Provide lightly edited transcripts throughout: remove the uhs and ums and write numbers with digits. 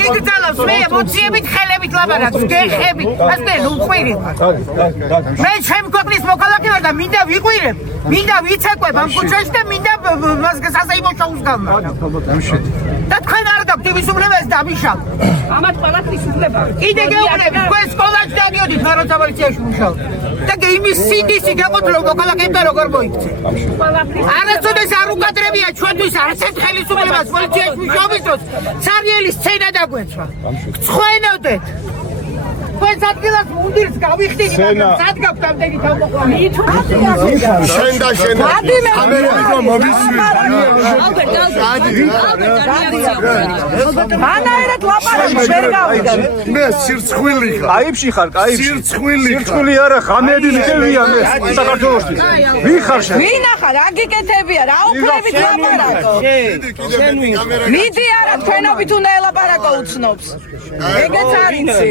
მიგძალავს მე ემოციებით ხელებით ლაპარაკს გეხებით ასე უყვირებ მე ჩემ ქვეყნის მოქალაქე ვარ და მინდა ვიყვირებ მინდა ვიცეკვებ ამ ქუჩაში და მინდა სასაიმო შოუს გავმა და თქვენ არ გაქვთ იმის უფლებას დამიშავ ამათ ყველაფრის უფლება კიდე გეუბნები თქვენ სკოლაში დადიოდით მაროცაბალიციაში მუშაობ და იმის სინდისი გეყოთლო მოქალაქეებდა როგორ მოიქცე არასოდეს არ უკადრებია ჩვენთვის არცერთ ხელისუფლებას პოლიციაში მუშაობის დროს სარიელი სცენა დაგვეცვა გცხვენოდეთ თქვენს ადგილას მუნდირს გავიხდით სად გაქვთ ამდენი თავმოყრალი შენ და შენ ამერიკა მოვისმენ მანაერად ლაპარაკი ვერ გავიგე მე სირცხვილი ხარ კაიფში ხარ კაიფში სირცხვილი არა ხამედი მიტევია მე საქართველოში ვინ ხარ შენ ვინ ახარ აგიკეთებია რა უფლებით ლაპარაკო მიდი არა თქვენობით უნდა ელაპარაკო უცნობს ეგეც არ იცი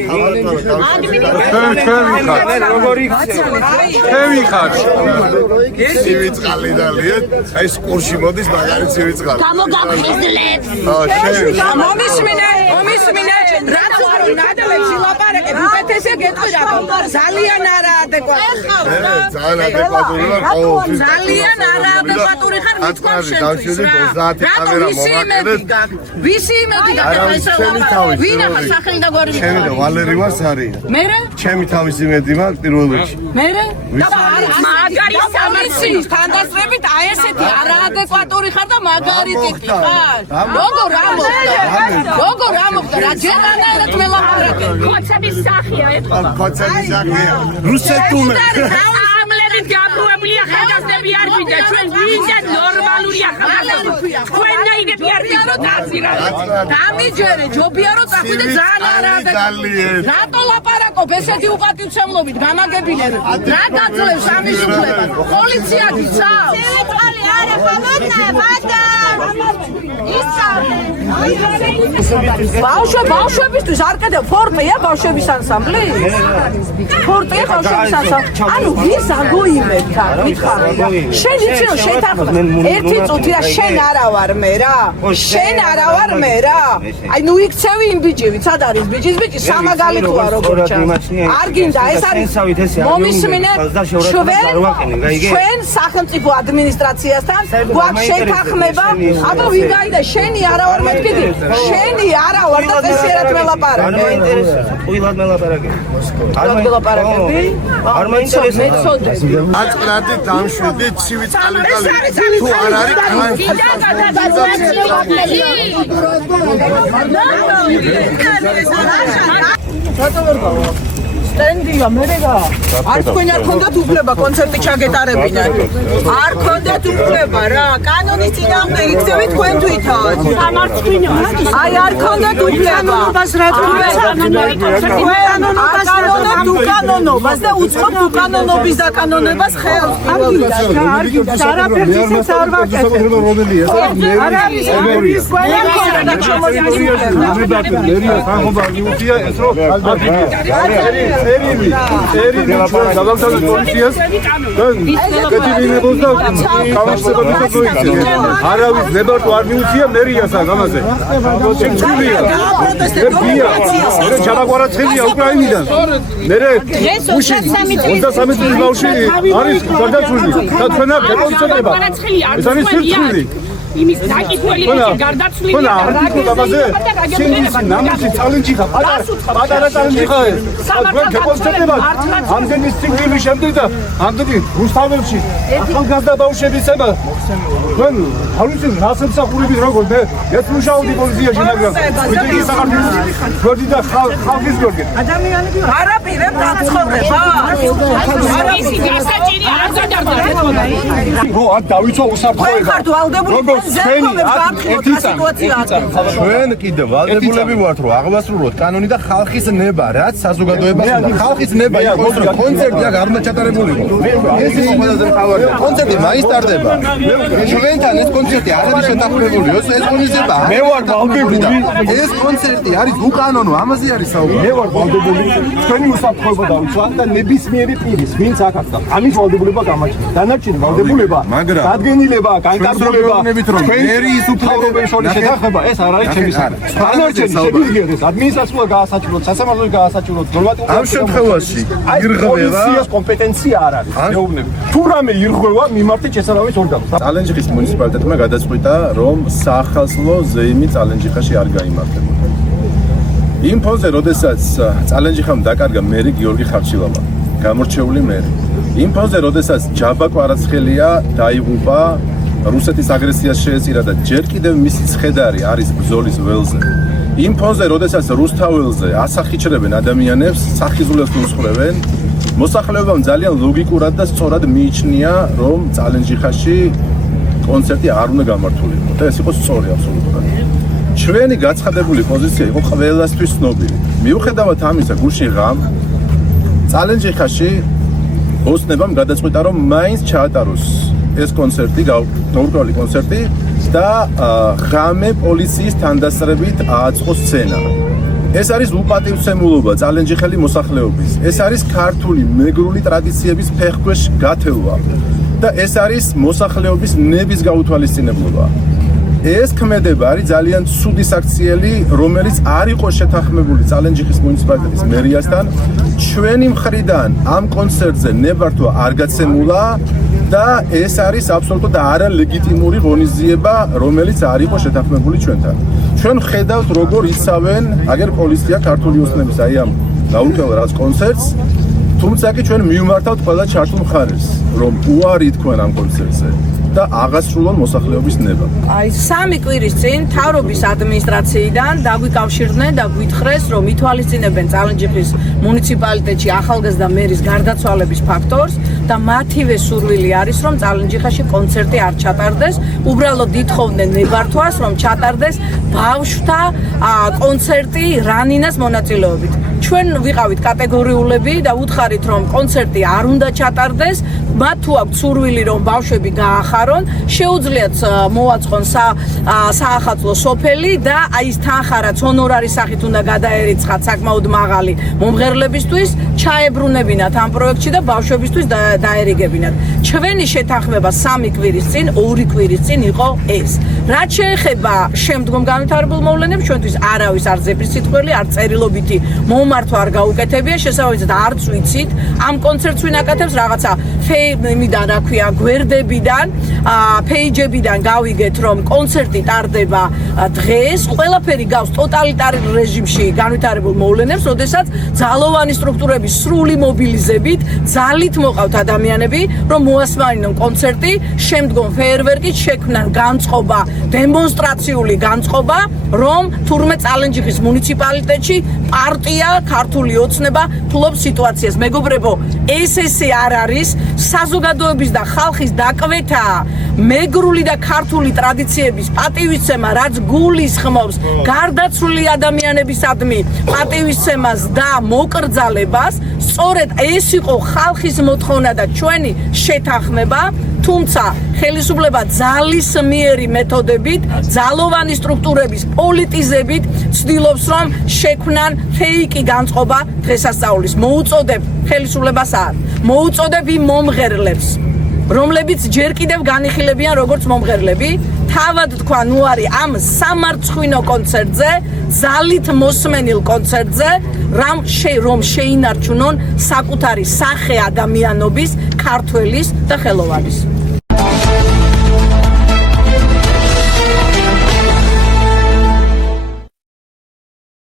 ჩემი ხარ სივიწყალი დალიეთ აი სკურში მოდის მაგარი სივიწყალი გამოგაფხიზლებს მომისმინე რაც უყრო ნადლებში ლაპარაკებ უკეთესია გეტყვირა ძალიან არაადეკვატური ძალიან არაადეკვატური ხარ მიწყავს ვისი იმედი გაქვს ვინ ახლა სახელი და გვარი ჩემი და ვალერი ვარ სარია მერე ჩემი თავის იმედი მაქვს პირველ რიგში მერე მაგარი სამიცი თანდასწრებით აი ესეთი არაადეკვატური ხარ და მაგარი ტიპი ხარ როგორ ამოხდა რა ჯერ ანაერად მელაპარაკე კოცების სახია ეთქვა კოცების სახია რუსეთუმე ამლებით გაბრუებულია ხელგასდები არ ვიდა ჩვენ ვინდა ნორმალურია ხალხი თქვენ დაიგები არ ვიდო დაცირა დამიჯერე ჯობია რომ წახვიდე ძალიან არაადეკვატური რატო ლაპარაკობ ესეთი უპატივცემლობით გამაგებინე რა გაძლევს ამის უფლებას პოლიცია გიცავს წელი არა ხამოდნა ბავშვებისთვის არ კიდევ ფორტია ბავშვების ანსამბლი ფორტია ბავშვების ანსამბლი ანუ ვის აგოიმებთ მითხარ შენ იცი რომ შეთანხმდა ერთი წუთი და შენ არა ვარ მე რა შენ არა ვარ მე რა აი ნუ იქცევი იმ ბიჭივით სად არის ბიჭის ბიჭი სამაგალითოა როგორ ჩანს არ გინდა ეს არის მომისმინე ჩვენ სახელმწიფო ადმინისტრაციასთან გვაქვს შეთანხმება აბა ვინ გაიდა შენი არა ვარ მეთქიდი შენი არა ვარ და წესიერად მელაპარაკე ყვილად მელაპარაკე არ მელაპარაკები არ მაინტერესებს აწყლადი დამშვიდი ცივიწყალი თუ არ არის სტენდია მერეга არ თქვენ არ ქონდათ უფლება კონცერტი ჩაგეტარებინათ არ ქონდათ უფლება რა კანონის წინააღმდეგ იქცევით თქვენ თვითონ აი არ ქონდათ უფლება უკანონობას და უწყობთ უკანონობის დაკანონებას ხელს არ გინდა არაფერს ისიც არ ვაკეთებ წერილი გავაგზავნეთ პოლიციას და კეთილინებოს და კავშირებასაც მოიქცეთ არავის ნებართვა არ მიუწია მერიას ამაზე შეგვიძლია მე ჩამაგვარაცხელია უკრაინიდან მე უშინ 33 წლის ბავშვი არის გარდაცვლილი და თქვენ არ გეკონცერტება ეს არის სირცხვილი იმის დაკითხველი გარდაცვლილი და რაგაზე შენის ნამუსი წალენჯი ხა პატარა წალენჯი ხა თქვენ გეკონცერტებათ ამდენი სინგლის შემდეგ და ამდენი რუსთავებში ახალგაზრდა ბავშვებისება თქვენ თავისი რასამსახურებით როგორ მე ეს მუშაობდი პოლიციაში მაგრამ ვიდეო საქართველოს გორდი და ხალხის გორდი ადამიანები არაპირებ დაცხოვრება არის გასაჭირი არ გადარდა ხო არ დავიცვა უსაფრთხოება როგორ ჩვენ კიდევ ვალდებულები ვართ რომ აღვასრულოთ კანონი და ხალხის ნება რაც საზოგადოებას უნდა ხალხის ნება იყოს რომ კონცერტი აქ არ უნდა ჩატარებული ეს ის ყველაზე მთავარია კონცერტი მაინც ტარდება ჩვენთან ეს კონცერტი არ არის შეთანხმებული ეს კონცერტია მე ვარ ვალდებული ეს კონცერტი არის უკანონო ამაზე არის საუბარი მე ვარ ვალდებული თქვენი უსაფრთხოება დავიცვა და ნებისმიერი პირის ვინც აქ აქვს ამის ვალდებულება გამაჩნია დანარჩენი ვალდებულება დადგენილება განკარგულება რომ მერის უფლებების შორის შეთანხმება ეს არ არის ჩემი საკითხი. დანარჩენი შეგვიძლია ადმინისტრაციულად გაასაჭიროთ, სასამართლოდ გაასაჭიროთ, გროვატულად. ამ შემთხვევაში ირღვევა პოლიციას კომპეტენცია არ არის. მეუბნები. თუ რამე ირღვევა მიმართეთ შესაბამის ორგანოს. წალენჯიხის მუნიციპალიტეტმა გადაწყვიტა, რომ საახალწლო ზეიმი წალენჯიხაში არ გაიმართებოდა. იმ ფონზე, როდესაც წალენჯიხამ დაკარგა მერი გიორგი ხარჩილავა, გამორჩეული მერი. იმ ფონზე, როდესაც ჯაბა კვარაცხელია დაიღუპა, რუსეთის აგრესიას შეეწირა და ჯერ კიდევ მისი ცხედარი არის ბრძოლის ველზე. იმ ფონზე, როდესაც რუსთაველზე ასახიჩრებენ ადამიანებს, სახიზულებს უსხვრევენ, მოსახლეობამ ძალიან ლოგიკურად და სწორად მიიჩნია, რომ წალენჯიხაში კონცერტი არ უნდა გამართულიყო და ეს იყო სწორი აბსოლუტურად. ჩვენი გაცხადებული პოზიცია იყო ყველასთვის ცნობილი. მიუხედავად ამისა, გუშინ ღამ წალენჯიხაში ოსნებამ გადაწყვიტა, რომ მაინც ჩაატაროს ეს კონცერტი, გაურკვეველი კონცერტი და ღამე პოლიციის თანდასწრებით ააწყო სცენა. ეს არის უპატივცემულობა წალენჯიხელი მოსახლეობის. ეს არის ქართული მეგრული ტრადიციების ფეხქვეშ გათელვა და ეს არის მოსახლეობის ნების გაუთვალისწინებლობა. ეს ქმედება არის ძალიან ცუდი საქციელი, რომელიც არ იყო შეთანხმებული წალენჯიხის მუნიციპალიტეტის მერიასთან. ჩვენი მხრიდან ამ კონცერტზე ნებართვა არ გაცემულა და ეს არის აბსოლუტურად არალეგიტიმური ღონისძიება, რომელიც არ იყო შეთანხმებული ჩვენთან. ჩვენ ხედავთ, როგორ იცავენ აგერ პოლიცია ქართული ოსნების აი ამ გაურკვეველ რაღაც კონცერტს, თუმცა კი ჩვენ მივმართავთ ყველა ჩართულ მხარეს, რომ უარი თქვენ ამ კონცერტზე და აღასრულონ მოსახლეობის ნება. აი, 3 კვირის წინ მთავრობის ადმინისტრაციიდან დაგვიკავშირდნენ და გვითხრეს, რომ ითვალისწინებენ წალენჯიხის მუნიციპალიტეტში ახალგაზრდა მერის გარდაცვალების ფაქტორს და მათივე სურვილი არის, რომ წალენჯიხაში კონცერტი არ ჩატარდეს. უბრალოდ ითხოვდნენ ნებართვას, რომ ჩატარდეს ბავშვთა კონცერტი რანინას მონაწილეობით. ჩვენ ვიყავით კატეგორიულები და უთხარით, რომ კონცერტი არ უნდა ჩატარდეს, მათ თუ აქვთ სურვილი, რომ ბავშვები გაახარონ, შეუძლიათ მოვაწყონ საახალწლო სოფელი და აი ეს თანხა რაც ჰონორარის სახით უნდა გადაერიცხათ საკმაოდ მაღალი მომღერლებისთვის, ჩაებრუნებინათ ამ პროექტში და ბავშვებისთვის დაერიგებინათ. ჩვენი შეთანხმება 3 კვირის წინ, 2 კვირის წინ იყო ეს. რაც შეეხება შემდგომ განვითარებულ მოვლენებს, ჩვენთვის არავის არ ზეპირსიტყველი, არ წერილობითი მომართვა არ გაუკეთებია, შესაბამისად არც ვიცით ამ კონცერტს ვინ აკეთებს, რაღაცა ფეიმიდან, რა ქვია, გვერდებიდან, პეიჯებიდან გავიგეთ, რომ კონცერტი ტარდება დღეს, ყველაფერი გავს ტოტალიტარულ რეჟიმში განვითარებულ მოვლენებს, როდესაც ძალოვანი სტრუქტურების სრული მობილიზებით ძალით მოყავთ ადამიანები, რომ მოასმენონ კონცერტი, შემდგომ ფეიერვერკით შექმნან განწყობა, დემონსტრაციული განწყობა, რომ თურმე წალენჯიხის მუნიციპალიტეტში პარტია ქართული ოცნება ფლობს სიტუაციას. მეგობრებო, ესე არ არის საზოგადოების და ხალხის დაკვეთა მეგრული და ქართული ტრადიციების პატივისცემა, რაც გულისხმობს გარდაცვლილი ადამიანებისადმი პატივისცემას და მოკრძალებას. სწორედ ეს იყო ხალხის მოთხოვნა და ჩვენი შეთანხმება, თუმცა ხელისუფლება ძალისმიერი მეთოდებით, ძალოვანი სტრუქტურების პოლიტიზებით ცდილობს, რომ შექმნან ფეიკი განწყობა დღესასწაულის. მოუწოდებ ხელისუფლებას არ, მოუწოდებ იმ მომღერლებს, რომლებიც ჯერ კიდევ განიხილებიან როგორც მომღერლები, თავად თქვა ნუარი ამ სამარცხვინო კონცერტზე, ძალით მოსმენილ კონცერტზე, რომ შეინარჩუნონ საკუთარი სახე ადამიანობის, ქართველის და ხელოვანის.